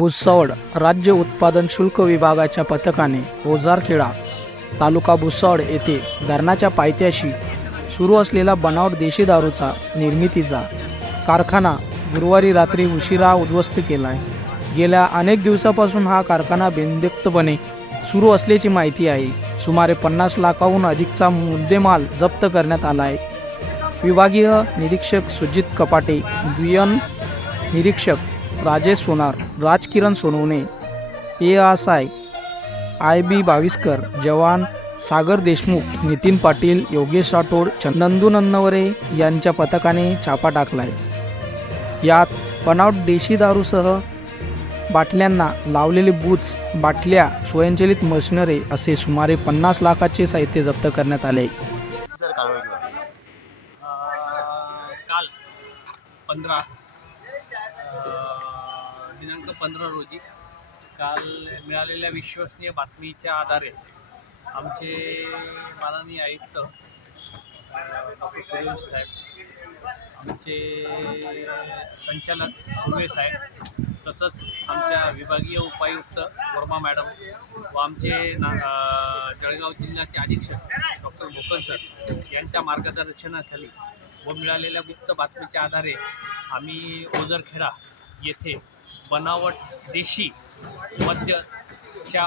भुसावळ राज्य उत्पादन शुल्क विभागाच्या पथकाने ओझारखेडा तालुका भुसावळ येथे धरणाच्या पायथ्याशी सुरू असलेला बनावट देशी दारूचा निर्मितीचा कारखाना गुरुवारी रात्री उशिरा उद्ध्वस्त केला आहे गेल्या अनेक दिवसापासून हा कारखाना बिनदिक्तपणे सुरू असल्याची माहिती आहे. सुमारे पन्नास लाखाहून अधिकचा मुद्देमाल जप्त करण्यात आला आहे विभागीय निरीक्षक सुजित कपाटे दुय्यन निरीक्षक Rajesh Sonar Rajkiran Sonawane A S I I B Baviskar जवान सागर देशमुख नितीन पाटील योगेश राठोड चंदनदू नन्नवरे यांच्या पथकाने छापा टाकलाय. यात बनावट देशी दारूसह बाटल्यांना लावलेले बूच बाटल्या स्वयंचलित मशिनरी असे सुमारे पन्नास लाखाचे साहित्य जप्त करण्यात आले. केली. पंधरा पंधरा रोजी काल मिळालेल्या विश्वसनीय बातमीच्या आधारे आमचे माननीय आयुक्त डॉक्टर सूर्यवंशी साहेब आमचे संचालक सुर्वे साहेब तसंच आमच्या विभागीय उपायुक्त वर्मा मॅडम व आमचे ना जळगाव जिल्ह्याचे अधीक्षक डॉक्टर भूकन सर यांच्या मार्गदर्शनाखाली व मिळालेल्या गुप्त बातमीच्या आधारे आम्ही ओझरखेडा येथे बनावट देशी मद्यच्या